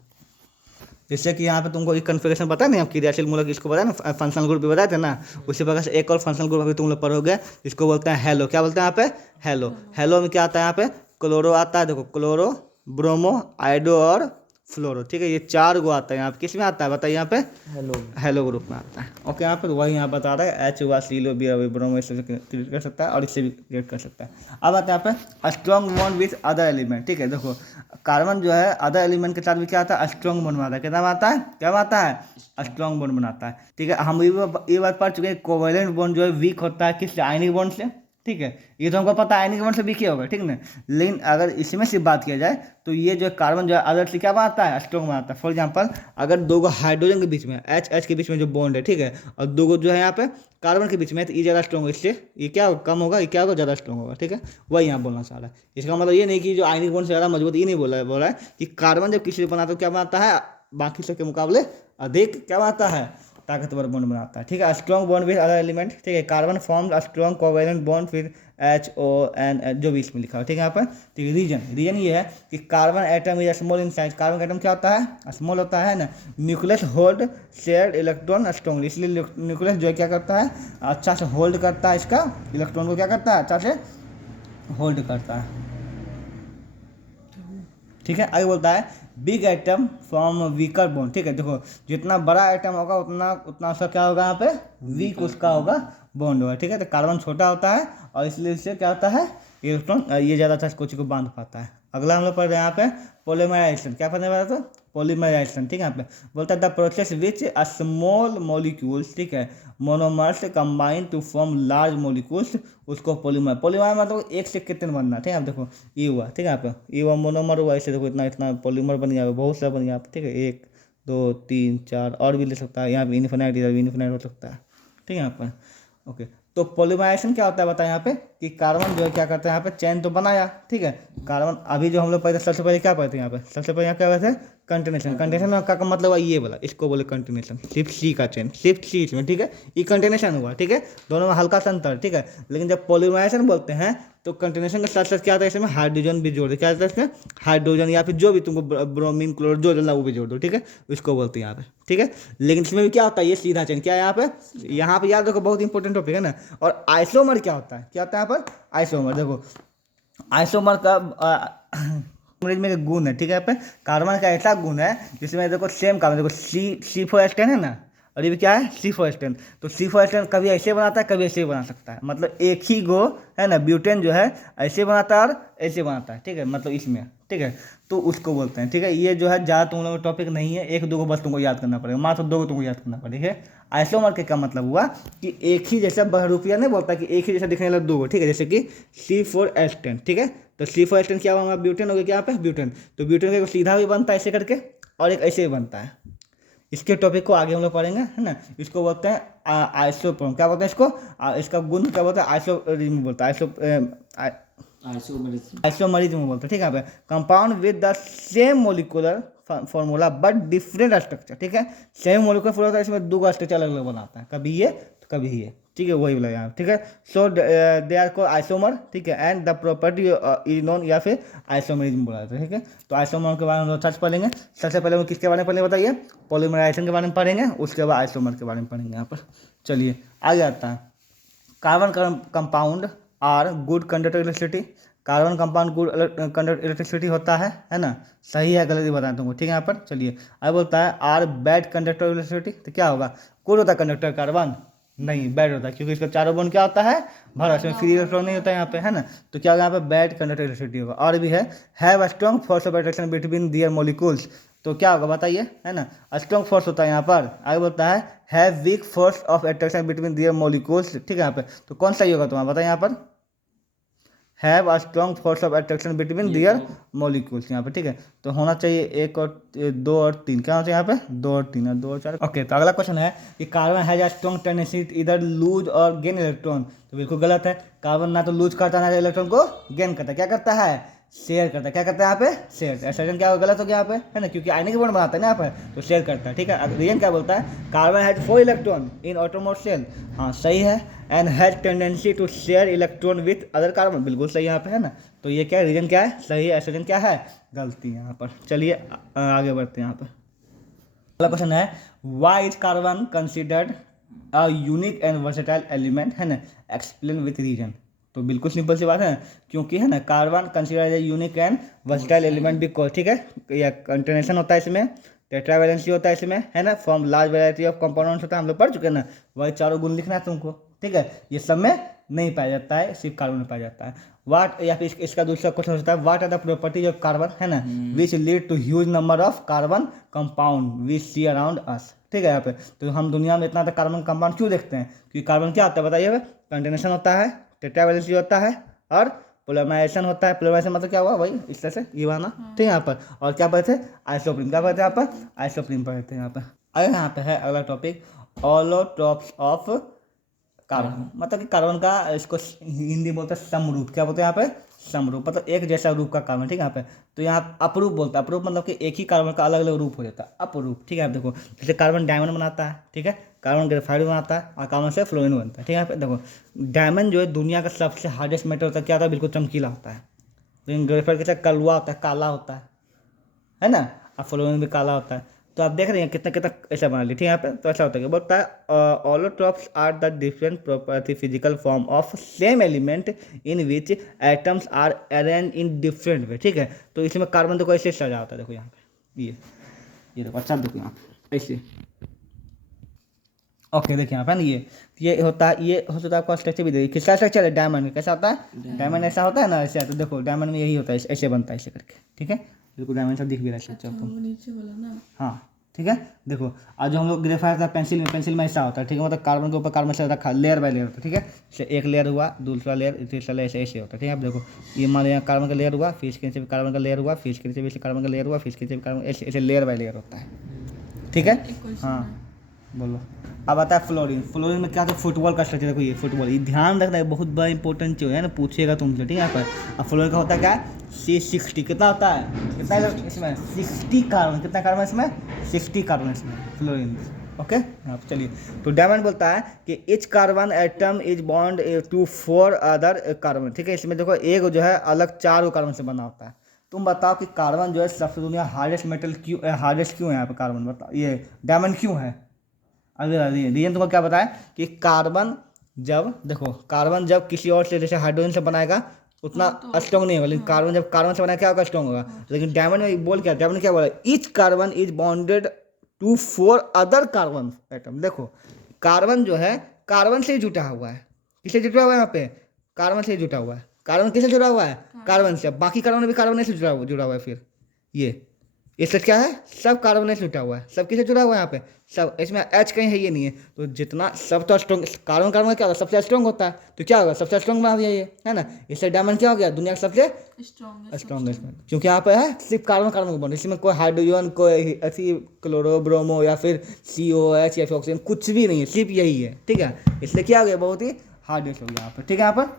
जैसे कि यहाँ पे तुमको एक कन्फिगरेशन पता नहीं, हम क्रियाशील मूलक इसको बताया ना, फंक्शनल ग्रुप भी बताए थे ना, उसी प्रकार से एक और फंक्शनल ग्रुप अभी तुम लोग पढ़ोगे, इसको बोलते हैं हेलो। क्या बोलते हैं यहाँ पे, हेलो में क्या आता है, यहाँ पे क्लोरो आता है, देखो क्लोरो, ब्रोमो, आइडो और फ्लोरो, ठीक है। ये 4 गो आता है यहाँ पे, किस में आता है बताइए, यहाँ पे हेलो ग्रुप में आता है, ओके। यहाँ पे वही यहाँ बता रहा है, H हुआ सीलो बी ब्रोमो, इससे क्रिएट कर सकता है और इससे भी क्रिएट कर सकता है। अब आता है यहाँ पे strong bond with other element, ठीक है। देखो कार्बन जो है अदर एलिमेंट के साथ भी क्या आता है, स्ट्रॉन्ग बॉन्ड बनाता है। क्या आता है, स्ट्रॉन्ग बॉन्ड बनाता है, ठीक है। हम ये बात पढ़ चुके हैं, कोवैलेंट बॉन्ड जो है वीक होता है किससे, आयनिक बॉन्ड से, ठीक है। ये तो हमको पता है आयनिक बॉन्ड से वीक ही होगा, ठीक ना। लेकिन अगर इसमें सिर्फ बात किया जाए तो ये जो कार्बन जो है अदर से क्या बनाता है, स्ट्रॉन्ग बनाता है। फॉर एग्जांपल अगर 2 गो हाइड्रोजन के बीच में H के बीच में जो बॉन्ड है, ठीक है, और 2 गो जो है यहाँ पे कार्बन के बीच में, तो ये ज़्यादा स्ट्रॉन्ग है, इससे ये क्या कम होगा, ये क्या होगा, ज़्यादा स्ट्रॉन्ग होगा, ठीक है। वही यहाँ बोलना चाह रहा है। इसका मतलब ये नहीं कि जो आयनिक बॉन्ड से ज़्यादा मजबूत, ये नहीं बोला है कि कार्बन जब किसी से बनाता है क्या बनाता है, बाकी सबके मुकाबले अधिक क्या बनाता है, ताकतवर बॉन्ड बनाता है, ठीक है। Strong bond with other element, ठीक है। Carbon form strong covalent bond with HON जो भी इसमें लिखा है, ठीक है। यहाँ पर ठीक है। रीजन ये है कि carbon atom is small in size. Carbon atom क्या होता है, स्मॉल होता है ना। Nucleus hold shared electron strongly, इसलिए न्यूक्लियस जो है क्या करता है, अच्छा से होल्ड करता है, इसका इलेक्ट्रॉन को क्या करता है, अच्छा से होल्ड करता है, ठीक है। आगे बोलता है big atom from weaker bond, ठीक है। देखो जितना बड़ा एटम होगा उतना उतना उसका क्या होगा यहाँ पे वीक उसका होगा बॉन्ड होगा, ठीक है। तो कार्बन छोटा होता है और इसलिए इससे क्या होता है इलेक्ट्रॉन ये ज़्यादा अच्छा कुछ को बांध पाता है। अगला हम लोग पढ़ रहे हैं यहाँ पे पोलीमराइजेशन, क्या पढ़ने वाला था पोलीमराइजेशन, ठीक है। यहाँ पे बोलता है the process which a small molecules, ठीक है, monomers combine to form large molecules, उसको पोलीमर। पोलीमर मतलब एक से कितने बनना, ठीक है। आप देखो ये हुआ, ठीक है। यहाँ पे ये हुआ मोनोमर हुआ, ऐसे देखो इतना इतना पॉलीमर बन गया, बहुत सा बन गया, ठीक है। 1 2 3 4 और भी ले सकता है, यहाँ पे इन्फिनाइट, इधर भी इन्फिनाइट हो सकता है, ठीक है। यहाँ पर ओके, तो पोलीमराइजेशन क्या होता है बताएं यहाँ पे कि कार्बन जो है क्या करता है यहाँ पे चैन तो बनाया, ठीक है। कार्बन अभी जो हम लोग पढ़ते सबसे पहले क्या पढ़ते हैं यहाँ पे, सबसे पहले यहाँ क्या पढ़ते हैं कंटिन्यूशन। कंटिन्यूशन का मतलब है ये वाला, इसको बोले कंटिन्यूशन, सिर्फ सी का चेन, सिर्फ सी इसमें, ठीक है। ये कंटिन्यूशन हुआ, ठीक है, दोनों में हल्का सा अंतर, ठीक है। लेकिन जब पोलीमराइजेशन बोलते हैं तो कंटिन्यूशन के साथ साथ क्या आता है इसमें हाइड्रोजन भी जोड़ दो, क्या आता है इसमें हाइड्रोजन या फिर जो भी तुमको ब्रोमीन क्लोर जो डालना वो भी जोड़ दो, ठीक है, उसको बोलते हैं यहाँ पे, ठीक है। लेकिन इसमें भी क्या होता है ये सीधा चेन, क्या है यहाँ पे याद रखो बहुत इंपॉर्टेंट टॉपिक है ना। और आइसोमर क्या होता है, क्या होता है यहाँ पर आइसोमर, देखो आइसोमर का में एक गुण है, ठीक है। यहाँ पे कार्बन का ऐसा गुण है जिसमें देखो सेम कार्बन, देखो C4H10 है ना, और ये भी क्या है C4H10, तो C4H10 कभी ऐसे बनाता है कभी ऐसे बना सकता है, मतलब एक ही गो है ना ब्यूटेन जो है ऐसे बनाता है और ऐसे बनाता है, ठीक है, मतलब इसमें, ठीक है, तो उसको बोलते हैं, ठीक है। ये जो है ज़्यादा तुम लोगों का टॉपिक नहीं है, 1 2 को बस तुमको याद करना पड़ेगा, मात्र 2 को तुमको याद करना पड़ेगा। आइसोमर के क्या मतलब हुआ कि एक ही जैसा बहुरूपिया नहीं बोलता कि एक ही जैसा दिखने वाला 2, ठीक है, जैसे कि C4H10, ठीक है। तो C4H10 क्या हुआ ब्यूटेन हो गया, क्या यहाँ पे ब्यूटेन, तो ब्यूटेन का सीधा भी बनता है ऐसे करके और एक ऐसे भी बनता है। इसके टॉपिक को आगे हम लोग पढ़ेंगे, है ना। इसको बोलते हैं आइसोप्रोम, क्या बोलते हैं इसको, इसका गुण क्या बोलते हैं आइसोरिज्म बोलता है, आइसोमरिज्म बोलते हैं, ठीक है। यहाँ पे compound with the same molecular formula but different structure, ठीक है। सेम मोलिकुलर फॉर्मूला इसमें 2 स्ट्रक्चर अलग अलग बनाता है, कभी ये तो कभी ये, ठीक है, वही बोला यहाँ, ठीक है। सो दे आर कॉल्ड आइसोमर, ठीक है, and the property is known, या फिर आइसोमरिज्म बोला जाता है, ठीक है। तो आइसोमर के बारे में हम सर्च पढ़ेंगे। सबसे पहले हम किसके बारे में पढ़ेंगे बताइए, पॉलीमराइजेशन के बारे में पढ़ेंगे, उसके बाद आइसोमर के बारे में पढ़ेंगे। यहाँ पर चलिए आगे आता है carbon compound are good conductor electricity, carbon compound good conductor electricity होता है ना, सही है गलत बताएं तुमको, ठीक है। यहाँ पर चलिए अब बोलता है आर बैड कंडक्टर इलेक्ट्रिसिटी, तो क्या होगा गुड होता है कंडक्टर कार्बन, नहीं बैड होता है, क्योंकि इसका चारों बॉन्ड क्या होता है भरा, इसमें फ्री इलेक्ट्रॉन नहीं होता है यहाँ पे, है ना। तो क्या होगा यहाँ पे बैड कंडक्टर इलेक्ट्रिसिटी होगा। और भी है have strong force of attraction between their molecules, तो क्या होगा बताइए, है ना, स्ट्रॉन्ग फोर्स होता है यहाँ पर। आगे बोलता है have weak force of attraction between their molecules, ठीक है। यहाँ पे तो कौन सा ही होगा तुम्हारा बताइए, यहाँ पर have a strong force of attraction between their molecules, यहाँ पे, ठीक है। तो होना चाहिए 1 और 2 और 3, क्या होना चाहिए यहाँ पे 2 और 3 और 2 और 4। ओके, तो अगला क्वेश्चन है कि carbon has a strong tendency इधर लूज और गेन इलेक्ट्रॉन, तो बिल्कुल गलत है। कार्बन ना तो लूज करता है ना इलेक्ट्रॉन को गेन करता है, क्या करता है शेयर करता है, क्या करता है यहाँ पे शेयर। ऐसा क्या गलत हो गया यहाँ पे, है ना, क्योंकि आयनिक बॉन्ड बनाता है ना यहाँ पर, तो शेयर करता है, ठीक है। रीजन क्या बोलता है carbon has 4 electron in outermost shell, हाँ सही है, and has tendency to share electron with other carbon, बिल्कुल सही यहाँ पे, है ना। तो ये क्या रीजन क्या है सही है, ऐसा क्या है गलती है यहाँ पर। चलिए आगे बढ़ते हैं यहाँ पर। अगला क्वेश्चन है why is carbon considered a unique and versatile element, है ना, एक्सप्लेन विथ रीजन। तो बिल्कुल सिंपल सी बात है, क्योंकि है ना carbon consider as unique and versatile element because, ठीक है, या कंटिन्यूशन होता है इसमें, टेट्रावैलेंसी होता है इसमें, है ना, from large variety of compounds होता है, हम लोग पढ़ चुके हैं ना, वही चारों गुण लिखना है तुमको, ठीक है। ये सब में नहीं पाया जाता है, सिर्फ कार्बन में पाया जाता है। वाट, या फिर इसका दूसरा क्वेश्चन होता है what are the properties of carbon, है ना, which lead to huge number of carbon compound we see around us, ठीक है। यहाँ पे तो हम दुनिया में इतना कार्बन कंपाउंड क्यों देखते हैं, क्योंकि कार्बन क्या होता है बताइए, कंटिन्यूशन होता है, टेट्रावैलेंसी होता है और पोलीमराइजेशन होता है। पोलीमराइजेशन मतलब क्या हुआ भाई इस तरह से ये वाला, ठीक है। यहाँ पर और क्या पढ़ते थे आइसोप्रीन, क्या पढ़ते हैं यहाँ पर आइसोप्रीन पढ़ते हैं यहाँ पर। अगर यहाँ पे है अगला टॉपिक ऑलोट्रॉप्स ऑफ कार्बन, मतलब कि कार्बन का इसको हिंदी बोलते हैं समरूप, क्या बोलते हैं यहाँ पे समरूप, मतलब एक जैसा रूप का कार्बन, ठीक है। यहाँ पे तो यहाँ अपरूप बोलता है, अपरूप मतलब कि एक ही कार्बन का अलग अलग रूप हो जाता है, अपरूप, ठीक है। आप देखो जैसे कार्बन डायमंड बनाता है, ठीक है, कार्बन ग्रेफाइट बनाता है और कार्बन से फ्लोरीन बनता है, ठीक है। यहाँ पे देखो डायमंड जो है दुनिया का सबसे हार्डेस्ट मेटल होता है, क्या होता है बिल्कुल चमकीला होता है, लेकिन ग्रेफाइट कैसा कलवा होता है, काला होता है ना, और फ्लोरीन भी काला होता है। तो आप देख रहे हैं कितना कितना ऐसा बना लिया, ठीक है। यहाँ पे तो ऐसा होता है बोलता है allotropes are the different property physical form of same element in which atoms are arrange in different way, ठीक है। तो इसमें कार्बन देखो ऐसे सजा होता है, देखो यहाँ पे ये देखो अच्छा देखो यहाँ पे ऐसे। ओके देखिए यहाँ पे ना ये होता है, ये हो सकता है आपका स्ट्रक्चर भी देखिए किसका स्ट्रक्चर है, डायमंड। कैसा होता है डायमंड, ऐसा होता है ना ऐसे। तो देखो डायमंड में यही होता है, ऐसे बनता है ऐसे करके, ठीक है। बिल्कुल डायमंड सब दिख भी रहा है स्ट्रक्चर अच्छा, आपको। वो नीचे वाला ना। हाँ ठीक है। देखो आज जो हम लोग ग्रेफाइट था पेंसिल में ऐसा होता है, ठीक है। मतलब कार्बन के ऊपर कार्बन से रखा लेयर बाय लेयर होता है, ठीक है। जैसे एक लेयर हुआ, दूसरा लेयर, तीसरा लेयर, ऐसे होता है, ठीक है। अब देखो ये मान लिया कार्बन का लेयर हुआ, फिर इसके नीचे भी कार्बन का लेयर हुआ, फिर इसके नीचे भी कार्बन का लेयर हुआ, फिर इसके नीचे भी कार्बन, ऐसे लेयर बाय लेयर होता है, ठीक है। एक क्वेश्चन हाँ है। बोलो। अब आता है फ्लोरीन। फ्लोरीन में क्या होता है, फुटबॉल का स्ट्रक्चर। देखो ये फुटबॉल, ये ध्यान रखना है, बहुत बड़ा इंपॉर्टेंट चीज़ है ना, पूछेगा तुमसे, ठीक है। यहाँ पर अब फ्लोरीन का होता है क्या, C60। कितना होता है, कितना इसमें 60 कार्बन। कितना कार्बन इसमें, 60 कार्बन इसमें फ्लोरीन। ओके हाँ चलिए। तो डायमंड बोलता है कि each carbon atom is bond to 4 other carbon, ठीक है। इसमें देखो एक जो है अलग 4 कार्बन से बना होता है। तुम बताओ कि कार्बन जो है सबसे दुनिया हार्डेस्ट मेटल क्यों, हार्डेस्ट क्यों है यहाँ पे कार्बन, बताओ। ये डायमंड क्यों है, अगर रीजन तुमको क्या बताया कि कार्बन जब, देखो कार्बन जब किसी और से जैसे हाइड्रोजन से बनाएगा उतना स्ट्रॉन्ग नहीं होगा, लेकिन कार्बन जब कार्बन से बनाएगा क्या होगा, स्ट्रॉन्ग होगा। लेकिन डायमंड में बोल क्या, डायमंड क्या बोला, each carbon is bonded to 4 other carbon atom. देखो कार्बन जो है कार्बन से ही जुटा हुआ है। किससे जुटा हुआ है यहाँ पे, कार्बन से ही जुटा हुआ है। कार्बन किससे जुड़ा हुआ है, कार्बन से। बाकी कार्बन भी कार्बन से जुड़ा हुआ है। फिर ये सब क्या है, सब कार्बन से जुटा हुआ है। सब किससे जुड़ा हुआ है यहाँ पे, सब। इसमें एच कहीं है ये नहीं है। तो जितना सब तो स्ट्रॉन्ग, कार्बन कार्बन क्या होगा, सबसे स्ट्रॉन्ग होता है। तो क्या होगा, सबसे स्ट्रॉन्ग बना दिया ये, है ना। इससे डायमंड क्या हो गया, दुनिया का सबसे स्ट्रॉन्गेस्ट। क्योंकि यहाँ पे है सिर्फ कार्बन कार्बन का बॉन्ड, इसमें कोई हाइड्रोजन, कोई ऐसी क्लोरो ब्रोमो या फिर COH या फिर ऑक्सीजन कुछ भी नहीं है, सिर्फ यही है, ठीक है। इसलिए क्या हो गया, बहुत ही हार्डेस्ट हो गया यहाँ पर, ठीक है। यहाँ पर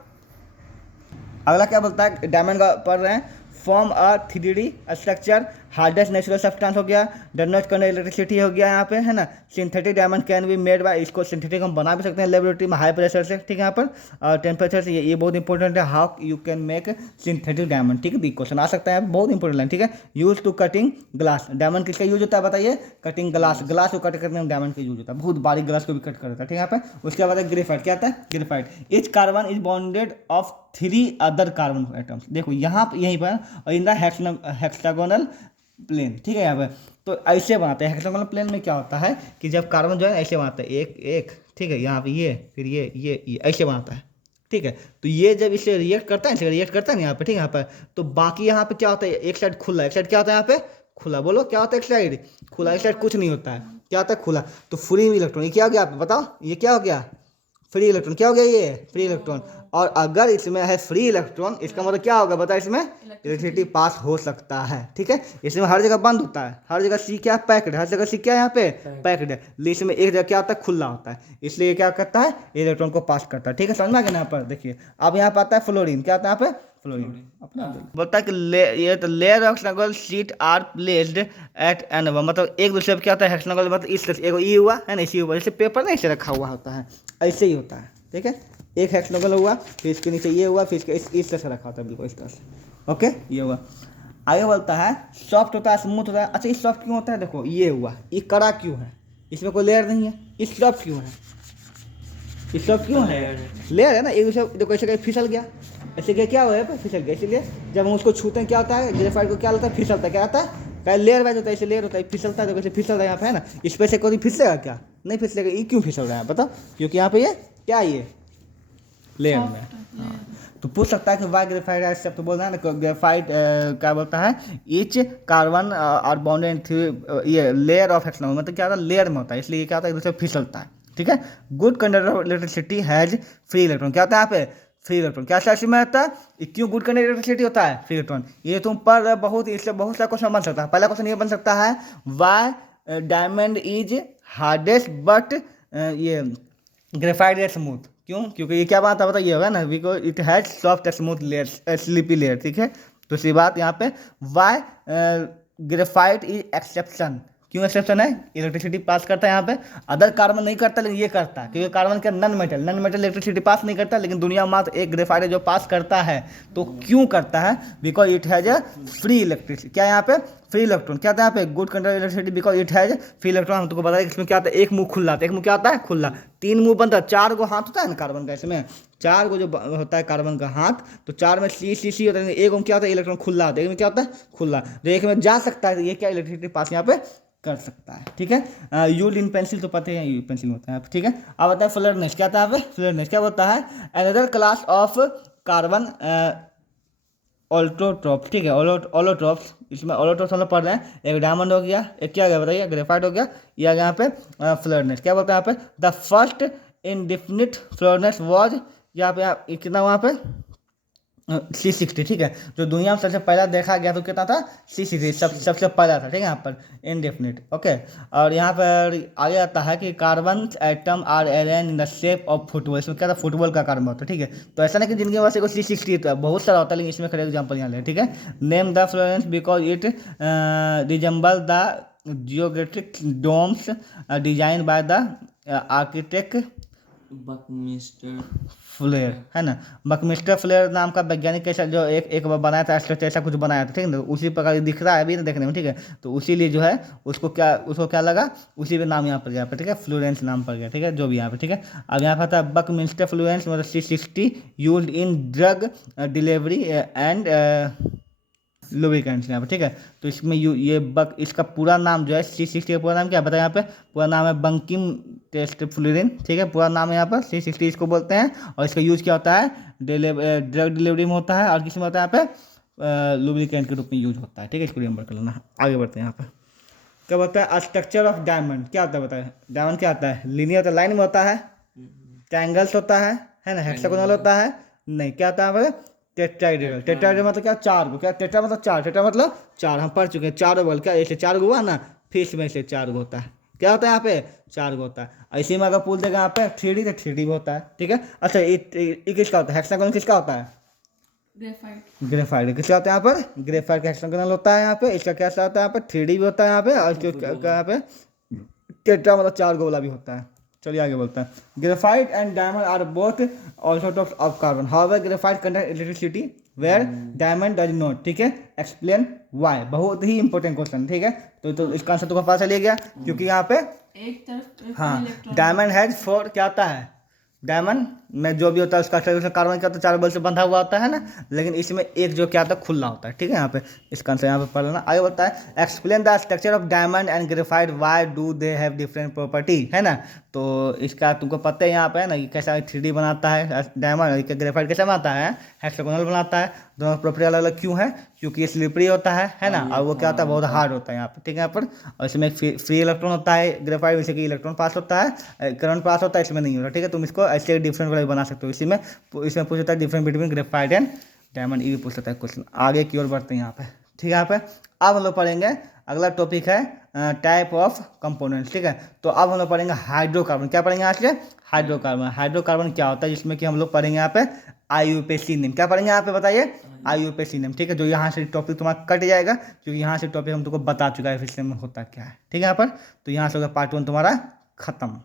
अगला क्या बोलता है, डायमंड का पढ़ रहे हैं। Form a 3D structure, hardest natural substance हो गया, डज नॉट कंडक्ट इलेक्ट्रिसिटी हो गया यहाँ पे, है ना। Synthetic diamond can be made by, इसको सिंथेटिक हम बना भी सकते हैं लेबोरेटरी में हाई प्रेशर से, ठीक है। यहाँ पर और टेम्परेचर से, ये बहुत इंपॉर्टेंट है, how you can make synthetic diamond, ठीक है। क्वेश्चन आ सकता है, बहुत इंपॉर्टेंट लाइन, ठीक है। Use to cutting glass, diamond किसका यूज होता है बताइए, कटिंग ग्लास। ग्लास को कट करने में डायमंड का यूज होता है, बहुत बारीक ग्लास को भी कट करता है, ठीक है। यहाँ पे उसके बाद ग्रेफाइट, क्या आता है graphite. Etch carbon is bonded of 3 other carbon atoms. देखो यहाँ पर यहीं पर, और इन द हेक्सागोनल प्लेन, ठीक है। यहाँ पर तो ऐसे बनाते हैं। हेक्सागोनल प्लेन में क्या होता है कि जब कार्बन जो है ऐसे बनाता है, एक एक, ठीक है। यहाँ पे ये, फिर ये ऐसे बनाता है, ठीक है। तो ये जब इसे रिएक्ट करता है, रिएक्ट करता है ना यहाँ पे, ठीक है। यहाँ पर तो बाकी यहाँ पे क्या होता है, एक साइड खुला, एक साइड क्या होता है यहाँ पे खुला। बोलो क्या होता है, एक साइड खुला, एक साइड कुछ नहीं होता है, क्या होता है खुला। तो फ्री इलेक्ट्रॉन, ये क्या हो गया आप बताओ, ये क्या हो गया, फ्री इलेक्ट्रॉन। क्या हो गया, ये फ्री इलेक्ट्रॉन। और अगर इसमें है फ्री इलेक्ट्रॉन, इसका मतलब क्या होगा बताओ, इसमें इलेक्ट्रिसिटी पास हो सकता है, ठीक है। इसमें हर जगह बंद होता है, हर जगह सी क्या पैक्ड है, हर जगह सी क्या है यहाँ पे पैक्ड है। इसमें एक जगह क्या होता है, खुला होता है, इसलिए क्या करता है, इलेक्ट्रॉन को पास करता है, ठीक है। समझ में आ गया यहाँ पर। देखिए अब यहाँ पर आता है फ्लोरीन, क्या आता है यहाँ पे, फ्लोरीन अपना बोलता है कि ये तो layer of hexagonal sheet are placed at an, मतलब एक दूसरे पर क्या होता है, हेक्सागोनल मतलब इस तरह, एगो ये हुआ है ना, इसी ऊपर जैसे पेपर ना ऐसे रखा हुआ होता है, ऐसे ही होता है, ठीक है। एक हेक्सागोनल हुआ, फिर इसके नीचे ये हुआ, फिर इसके इस तरह से रखा होता है, बिल्कुल इस तरह से, ओके। ये हुआ। आगे बोलता है सॉफ्ट होता है, स्मूथ होता है। अच्छा ये सॉफ्ट क्यों होता है, देखो ये हुआ, ये कड़ा क्यों है, इसमें कोई लेयर नहीं है, ये सॉफ्ट क्यों है, ये सॉफ्ट क्यों है, लेयर है ना। एक दूसरे देखो ऐसे कहीं फिसल गया, ऐसे क्या हुआ है, फिसल गया। इसलिए जब हम उसको छूते हैं क्या होता है, ग्रेफाइट को क्या होता है, फिसलता है, क्या होता है, क्या लेयर वाइज होता है, ऐसे लेयर होता है, फिसलता है। तो कैसे फिसल रहा है यहाँ पे, है ना। इस पर से कोई फिसलेगा क्या, नहीं फिसलेगा। ये क्यों फिसल रहा है बताओ, क्योंकि यहाँ पे ये क्या, ये लेयर में। हाँ। तो पूछ सकता है कि वाई ग्रेफाइट ऐसे, तो बोल रहा है ना ग्रेफाइट क्या बोलता है, ईच कार्बन और बॉन्डेड ये लेयर ऑफ हेक्सागोनल, मतलब क्या होता है, लेयर में होता है, इसलिए ये क्या होता है, एक दूसरे फिसलता है, ठीक है। Good conductor of electricity has free electron, क्या होता है यहाँ पे, फ्री इलेक्ट्रॉन। क्या स्ट्रक्चर में आता है, क्यों गुड कंडक्टर इलेक्ट्रिसिटी होता है, फ्री इलेक्ट्रॉन। ये तुम पर बहुत, इससे बहुत सा क्वेश्चन बन सकता है। पहला क्वेश्चन ये बन सकता है, why diamond is hardest but ये ग्रेफाइट इज स्मूथ, क्यों, क्योंकि ये क्या बात है बताइए, होगा ना, because it has soft smooth layer, slippy layer, ठीक है। दूसरी बात यहाँ पे वाई ग्रेफाइट इज एक्सेप्शन, क्यों एक्सेप्शन है? इलेक्ट्रिसिटी पास करता है यहाँ पे, अदर कार्बन नहीं करता लेकिन ये करता है, क्योंकि कार्बन का नन मेटल इलेक्ट्रिसिटी पास नहीं करता, लेकिन दुनिया में मात्र एक ग्रेफाइट है जो पास करता है। तो क्यों करता है? Because it has a free electricity. क्या यहाँ पे? Free electron. क्या था यहाँ पे? Good conductor electricity because it has free electron. हम तुमको बता दें इसमें क्या आता है, एक मुंह खुला था, एक मुंह क्या आता है? खुला। 3 मुंह बनता है, 4 को हाथ होता है ना कार्बन का, इसमें 4 को जो होता है कार्बन का हाथ, तो 4 में सी होता है, एक में क्या होता है? इलेक्ट्रॉन खुला होता है, एक में क्या होता है? खुला। तो एक में जा सकता है, तो ये क्या इलेक्ट्रिसिटी पास यहाँ पे कर सकता है। ठीक है, यूज इन पेंसिल तो पता है, पेंसिल होता है। ठीक है, अब आता है फ्लेयरनेस। क्या था यहाँ पे? फ्लेयरनेस क्या होता है? Another class of carbon allotrope. ठीक है, ऑलोट्रॉप्स, इसमें ऑलोट्रॉप्स हम लोग पढ़ रहे हैं। एक डायमंड हो गया, एक क्या गया बताइए? ग्रेफाइट हो गया। ये आ गया यहाँ पे फ्लेयरनेस। क्या बोलते हैं यहाँ पे? द फर्स्ट इंडिफिनिट फ्लेयरनेस वॉज, यहाँ पे कितना वहाँ पे C60। ठीक है, जो दुनिया में सबसे पहला देखा गया तो कितना था? C60 सबसे पहला था। ठीक है, यहाँ पर इनडेफिनिट। ओके, और यहाँ पर आगे आता है कि carbon atom are arrange in the shape of football. इसमें क्या था? फुटबॉल का कार्बन होता है। ठीक है, तो ऐसा नहीं कि जिनके पास को C60 तो बहुत सारा होता है, लेकिन इसमें खड़े एग्जाम्पल यहाँ ले। ठीक है, name the fullerenes because it resemble the geometric domes design by the architect Buckminster Fuller, है ना। बकमिस्टर फ्लेयर नाम का वैज्ञानिक कैसा जो एक बनाया था स्ट्रक्चर, ऐसा कुछ बनाया था। ठीक है ना, उसी प्रकार दिख रहा है अभी ना देखने में। ठीक है, तो उसी लिए जो है उसको क्या लगा, उसी पे नाम यहाँ पर गया। ठीक है, फ्लोरेंस नाम पर गया। ठीक है, जो भी यहाँ पे। ठीक है, अब यहाँ पर था बकमिस्टर फ्लोरेंस मतलब C60 used in drug delivery and lubricants यहाँ पे। ठीक है, तो इसमें ये इसका पूरा नाम जो है C60 का पूरा नाम क्या बताया यहाँ पे? पूरा नाम है बंकिम टेस्ट फ्लोरीन। ठीक है, पूरा नाम है यहाँ पर C60 इसको बोलते हैं। और इसका यूज क्या होता है? ड्रग डिलीवरी में होता है, और किस में होता है यहाँ पे? लुब्रिकेंट के रूप में यूज होता है। ठीक है, इसको रिमेंबर कर लेना। आगे बढ़ते हैं यहाँ पर। क्या बोलता है? स्ट्रक्चर ऑफ डायमंड क्या होता है बताए? डायमंड क्या होता है? लीनियर लाइन में होता है, ट्रायंगल्स होता है ना, हेक्सागोनल होता है, नहीं क्या होता है? टेट्राहेड्रल। टेट्राहेड्रल मतलब क्या? 4 को। क्या टेट्रा मतलब 4? टेट्रा मतलब 4, हम पढ़ चुके हैं। 4 बल क्या ऐसे 4 गो हुआ ना, फिर इसमें से 4 गो होता है। क्या होता है यहाँ पे? 4 गो होता है। ऐसे में अगर पूछ देगा यहाँ पे 3D तो 3D भी होता है। ठीक है, अच्छा ये किसका होता है? हेक्सागोनल किसका होता है? ग्रेफाइट। ग्रेफाइट किसका होता है यहाँ पर? ग्रेफाइट का हेक्सागोनल होता है यहाँ पे। इसका क्या होता है यहाँ पे? 3D भी होता है यहाँ पे, और इसका यहाँ पे टेट्रा मतलब 4 गो वाला भी होता है। चलिए आगे बोलते हैं। Graphite and diamond are both isotopes of carbon, however graphite conduct electricity where diamond does not. ठीक है, एक्सप्लेन व्हाई। बहुत ही इंपॉर्टेंट क्वेश्चन। ठीक है, तो इसका आंसर तुमको पता चल गया, क्योंकि यहाँ पे एक तरफ हाँ इलेक्ट्रॉन। डायमंड हैज 4 क्या होता है? डायमंड में जो भी होता है उसका स्ट्रक्चर कार्बन का तो 4 बल से बंधा हुआ होता है ना, लेकिन इसमें एक जो क्या होता है? खुला होता है। ठीक है, यहाँ पे इसका आंसर यहाँ पे पढ़ लेना। आगे बोलता है explain the structure of diamond and graphite why do they have different property, है ना। तो इसका तुमको पता है यहाँ पे है ना, कि कैसा 3D बनाता है डायमंड, ग्रेफाइट कैसा बनाता है? हेक्सागोनल बनाता है। दोनों प्रॉपर्टी अलग अलग क्यों है? क्योंकि ये स्लिपरी होता है ना, और वो क्या होता है? बहुत हार्ड होता है यहाँ पे। ठीक है, यहाँ पर और इसमें फ्री इलेक्ट्रॉन होता है ग्रेफाइट, जैसे कि इलेक्ट्रॉन पास होता है, करंट पास होता है, इसमें नहीं होता। ठीक है, तुम इसको ऐसे डिफरेंट वाला बना सकते हो। इसमें पूछ सकता है difference between graphite and diamond, ये भी पूछ सकता है क्वेश्चन। आगे की ओर बढ़ते हैं यहाँ पे। ठीक है, यहाँ पे अब हम लोग पढ़ेंगे, अगला टॉपिक है टाइप ऑफ कंपोनेंट्स। ठीक है, तो अब हम लोग पढ़ेंगे हाइड्रोकार्बन। क्या पढ़ेंगे आज के? हाइड्रोकार्बन। हाइड्रोकार्बन क्या होता है? जिसमें कि हम लोग पढ़ेंगे यहाँ पे आईयूपीएसी। क्या पढ़ेंगे यहाँ पे बताइए? आईयूपीएसी। ठीक है, जो यहाँ से टॉपिक तुम्हारा कट जाएगा, क्योंकि यहाँ से टॉपिक हम तुमको बता चुका है फिर से में होता क्या है। ठीक है, यहाँ पर तो यहाँ से पार्ट 1 तुम्हारा खत्म।